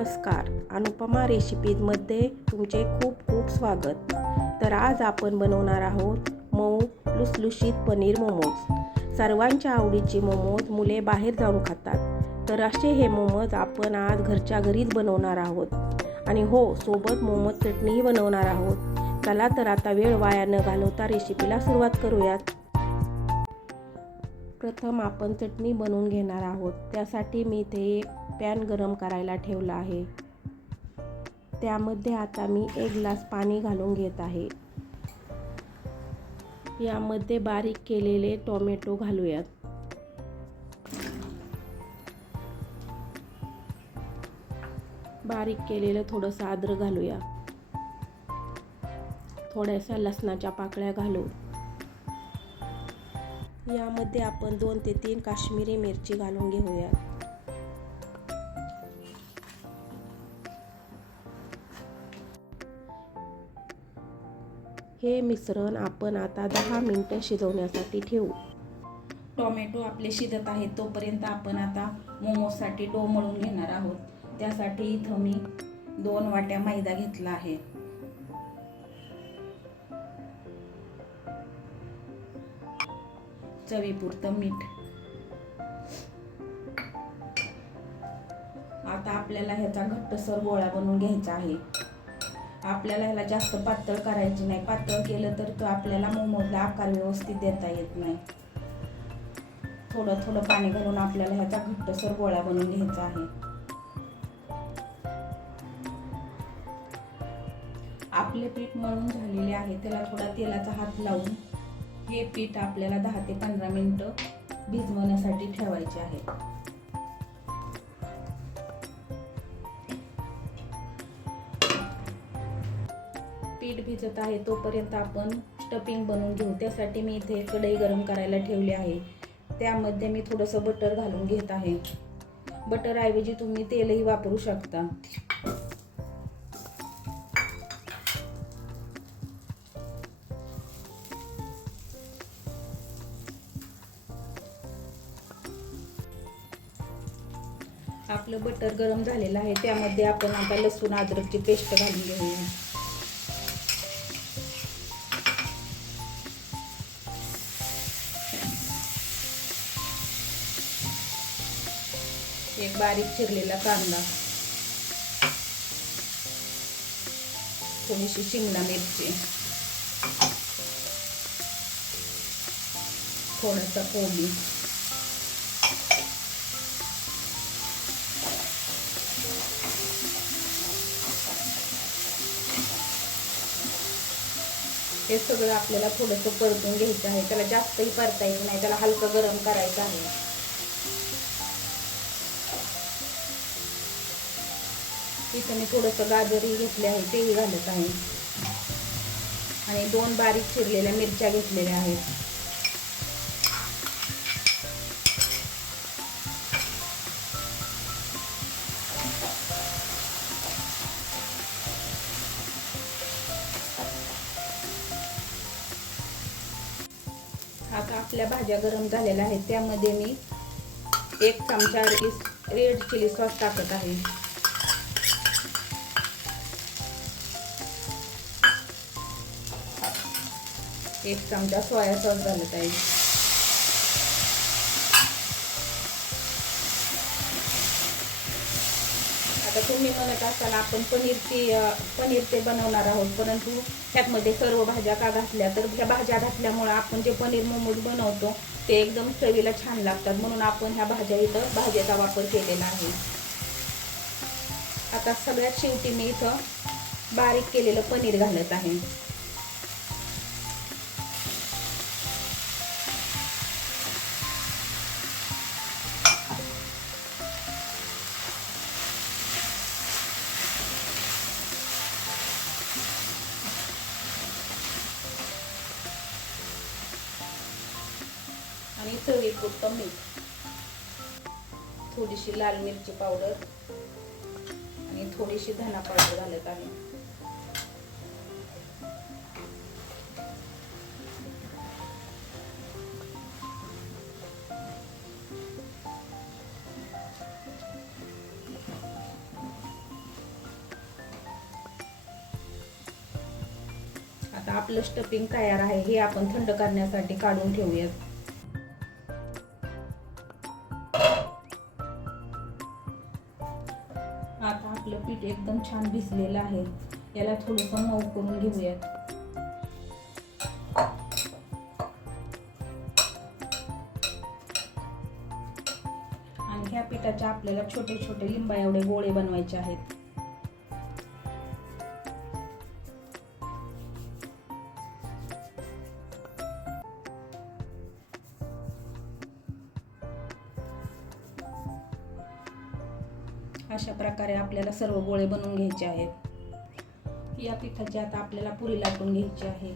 नमस्कार. अनुपमा रेसिपीजमध्ये तुमचे खूप खूप स्वागत. तर आज आपण बनवणार आहोत मऊ लुसलुशीत पनीर मोमोज. सर्वांच्या आवडीचे मोमोज मुले बाहेर जाऊन खातात. तर असे हे मोमोज आपण आज घरच्या घरीच बनवणार आहोत. आणि हो सोबत मोमोज चटणीही बनवणार आहोत. चला तर आता वेळ वाया न घालवता रेसिपीला सुरुवात करूयात. प्रथम आपण चटणी बनवून घेणार आहोत. त्यासाठी मी इथे एक पॅन गरम करायला ठेवला आहे. त्यामध्ये आता मी एक ग्लास पाणी घालून घेत आहे. यामध्ये बारीक केलेले टोमॅटो घालूयात. बारीक केलेलं थोडंसं आद्र घालूया. थोड्याशा लसणाच्या पाकळ्या घालू. यामध्ये आपण दोन ते तीन काश्मीरी मिरची घालून घेऊया हे मिश्रण आपण आता दहा मिनटं शिजवण्यासाठी ठेवू. टोमॅटो आपले शिजत आहेत तोपर्यंत आपण आता मोमोजसाठी डो मळून घेणार आहोत. त्यासाठी इथं मी दोन वाट्या मैदा घेतला आहे. चवीपुरतं मीठ. आता आपल्याला ह्याचा घट्टसर गोळा बनवून घ्यायचा आहे. आपल्याला ह्याला जास्त पातळ करायची नाही. पातळ केलं तर तो आपल्याला मोमोजला आकार व्यवस्थित देता येत नाही. थोडं थोडं पाणी घालून आपल्याला ह्याचा घट्टसर गोळा बनवून घ्यायचा आहे. आपले पीठ मळून झालेले आहे. त्याला थोडा तेलाचा हात लावून हे पीठ आपल्याला दहा ते पंधरा मिनटं भिजवण्यासाठी ठेवायचे आहे. पीठ भिजत आहे तोपर्यंत आपण स्टफिंग बनवून घेऊ. त्यासाठी मी इथे कढई गरम करायला ठेवली आहे. त्यामध्ये मी थोडंसं बटर घालून घेत आहे. बटरऐवजी तुम्ही तेलही वापरू शकता. बटर गरम झालेलं आहे त्यामध्ये आपण आता लसूण अद्रकची पेस्ट घालून घेऊया. एक बारीक चिरलेला कांदा. थोडीशी शिमला मिरची. थोडासा कोबी. हे सगळं आपल्याला थोडंसं परतून घ्यायचं आहे. त्याला जास्तही परतायचं येत नाही. त्याला हलकं गरम करायचं आहे. इथं मी थोडंसं गाजरही घेतले आहे. तेही घालत आहे. आणि दोन बारीक चिरलेल्या मिरच्या घेतलेल्या आहेत. भाज्या गरम झालेल्या आहेत. त्यामध्ये मी एक चमचा रेड चिली सॉस टाकत आहे. एक चमचा सोया सॉस घालत आहे. तुम्ही म्हणत असाल आपण पनीरची पनीर ते बनवणार आहोत. परंतु त्यातमध्ये सर्व भाज्या का घातल्या? तर ह्या भाज्या घातल्यामुळं आपण जे पनीर मोमोज बनवतो ते एकदम चवीला छान लागतात. म्हणून आपण ह्या भाज्या इथं भाज्याचा वापर केलेला आहे. आता सगळ्यात शेवटी मी इथं बारीक केलेलं पनीर घालत आहे. चवीपुरतं मीठ थोडीशी लाल मिरची पावडर आणि थोडीशी धना पावडर घालत आहे आता आपलं स्टफिंग तयार आहे हे आपण थंड करण्यासाठी काढून ठेवूयात. एकदम छान भिजलेलं आहे. याला थोडंसं मऊ करून घेऊयात. आणि ह्या पिठाच्या आपल्याला छोटे छोटे लिंबा एवढे गोळे बनवायचे आहेत. प्रकारे आपल्याला सर्व गोळे बनवून घ्यायचे आहेत. या पिठाची आता आपल्याला पुरी लाटून घ्यायची आहे.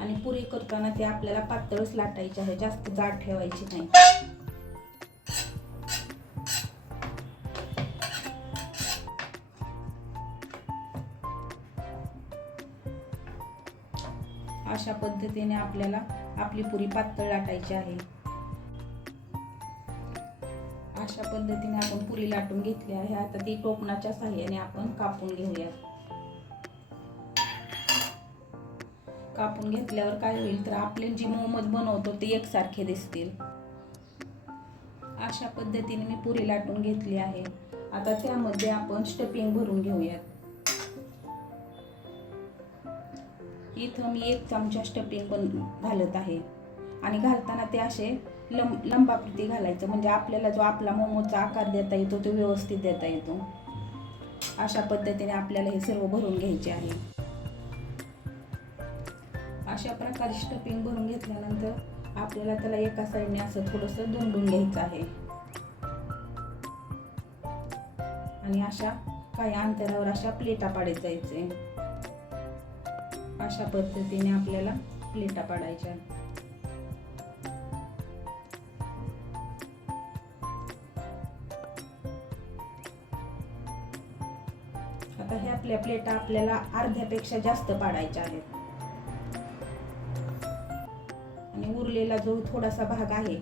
आणि पुरी करताना ते आपल्याला पातळच लाटायची आहे जास्त जाड ठेवायची नाही. अशा पद्धतीने आपल्याला आपली पुरी पातळ लाटायची आहे. अशा पद्धतीने आपण पुरी लाटून घेतली आहे. आता ती टोपणाच्या साह्याने आपण कापून घेऊया कापून घेतल्यावर काय होईल तर आपले जी मोमोज बनवतो ते एकसारखे दिसतील. अशा पद्धतीने मी पुरी लाटून घेतली आहे. आता त्यामध्ये आपण स्टफिंग भरून घेऊयात. इथं मी एक चमचा स्टफिंग पण घालत आहे. आणि घालताना ते असे लंब लंबाकृती घालायचं. म्हणजे आपल्याला जो आपला मोमोचा आकार देता येतो तो व्यवस्थित देता येतो. अशा पद्धतीने आपल्याला हे सर्व भरून घ्यायचे आहे. अशा प्रकारे स्टफिंग भरून घेतल्यानंतर आपल्याला त्याला एका साईडने असं थोडंसं दुमडून घ्यायचं आहे. आणि अशा काही अंतरावर अशा प्लेटा पाडत जायचे. अशा पद्धतीने आपल्याला प्लेटा पाडायच्या. आपल्या प्लेटा आपल्याला अर्ध्यापेक्षा जास्त पाडायच्या आहेत. आणि उरलेला जो थोडासा भाग आहे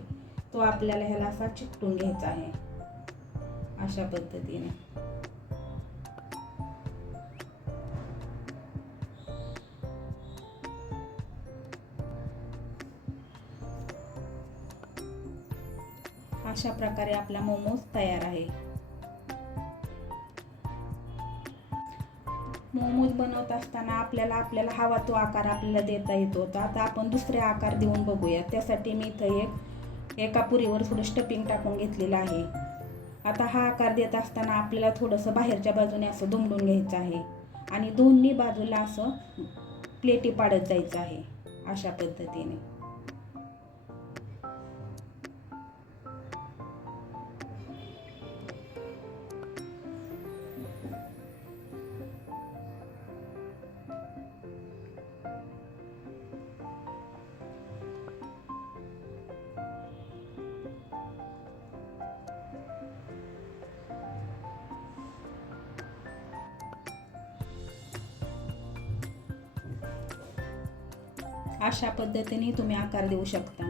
तो आपल्याला ह्याला असा चिकटून घ्यायचा आहे. अशा पद्धतीने. अशा प्रकारे आपला मोमोज तयार आहे. मोमोज बनवत असताना आपल्याला आपल्याला हवा तो आकार आपल्याला देता येतो तर आता आपण दुसरे आकार देऊन बघूया. त्यासाठी मी इथं एक एका पुरीवर थोडं स्टपिंग टाकून घेतलेलं आहे. आता हा आकार देत असताना आपल्याला थोडंसं बाहेरच्या बाजूने असं दुमडून घ्यायचं आहे. आणि दोन्ही बाजूला असं प्लेटी पाडत जायचं आहे. अशा पद्धतीने. अशा पद्धतीने तुम्ही आकार देऊ शकता.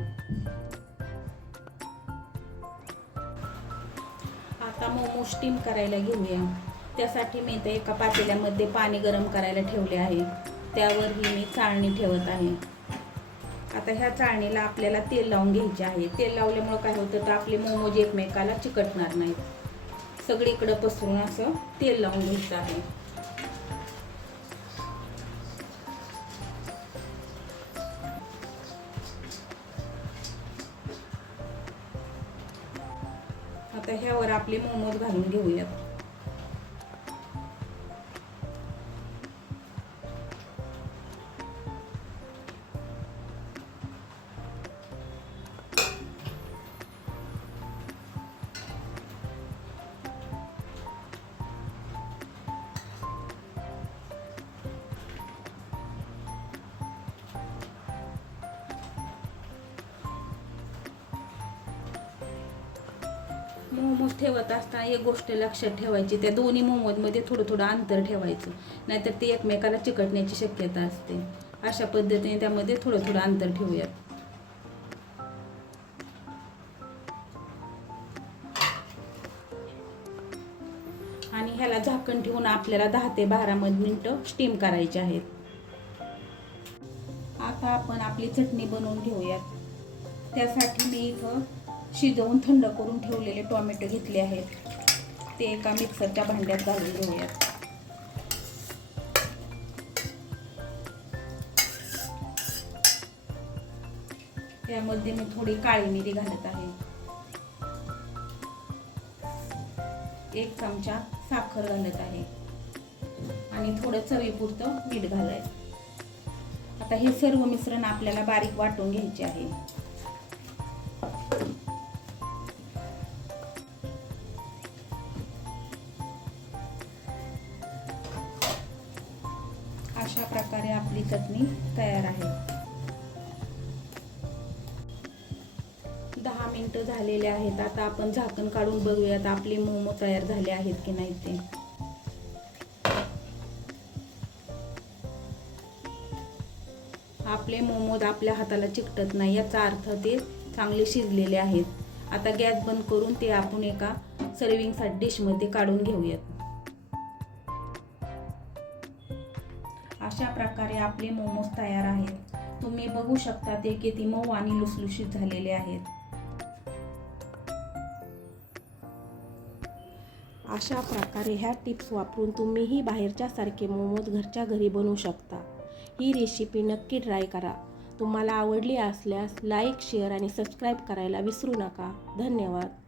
आता मोमो स्टीम करायला घेऊया. त्यासाठी मी ते एका पातेल्यामध्ये पाणी गरम करायला ठेवले आहे. त्यावर ही मी चाळणी ठेवत आहे. आता ह्या चाळणीला आपल्याला तेल लावून घ्यायचे आहे. तेल लावल्यामुळे काय होतं तर आपले मोमोज एकमेकाला चिकटणार नाहीत. सगळीकडं पसरून असं तेल लावून घ्यायचं आहे. आता ह्यावर आपले मोमोज घालून घेऊयात. मोमोज ठेवत असताना एक गोष्ट लक्षात ठेवायची त्या दोन्ही मोमोजमध्ये थोडं थोडं अंतर ठेवायचं. नाहीतर ते एकमेकाला चिकटण्याची शक्यता असते. अशा पद्धतीने त्यामध्ये थोडं थोडं अंतर ठेवूयात. आणि ह्याला झाकण ठेवून आपल्याला दहा ते बारा मिनिटं स्टीम करायचे आहेत. आता आपण आपली चटणी बनवून घेऊयात. त्यासाठी मी इथं शिजवून थंड करून ठेवलेले टोमॅटो घेतले आहेत. ते एका मिक्सरच्या भांड्यात घालून घेऊयात. त्यामध्ये मी थोडी काळी मिरी घालत आहे. एक चमचा साखर घालत आहे. आणि थोडं चवीपुरतं मीठ घालायचं. आता हे सर्व मिश्रण आपल्याला बारीक वाटून घ्यायचे आहे. चटणी तयार आहे. दहा मिनिटं झालेले आहेत. आता आपण झाकण काढून बघूयात आपले मोमो तयार झाले आहेत की नाही ते. आपले मोमोज आपल्या हाताला चिकटत नाही. याचा अर्थ ते चांगले शिजलेले आहेत. आता गॅस बंद करून ते आपण एका सर्विंगसाठी डिशमध्ये काढून घेऊयात. अशा प्रकारे आपले मोमोज तयार आहेत. तुम्ही बघू शकता ते किती मऊ आणि लुसलुशीत झालेले आहेत. अशा प्रकारे ह्या टिप्स वापरून तुम्हीही बाहेरच्या सारखे मोमोज घरच्या घरी बनवू शकता. ही रेसिपी नक्की ट्राय करा. तुम्हाला आवडली असल्यास लाईक शेअर आणि सबस्क्राईब करायला विसरू नका. धन्यवाद.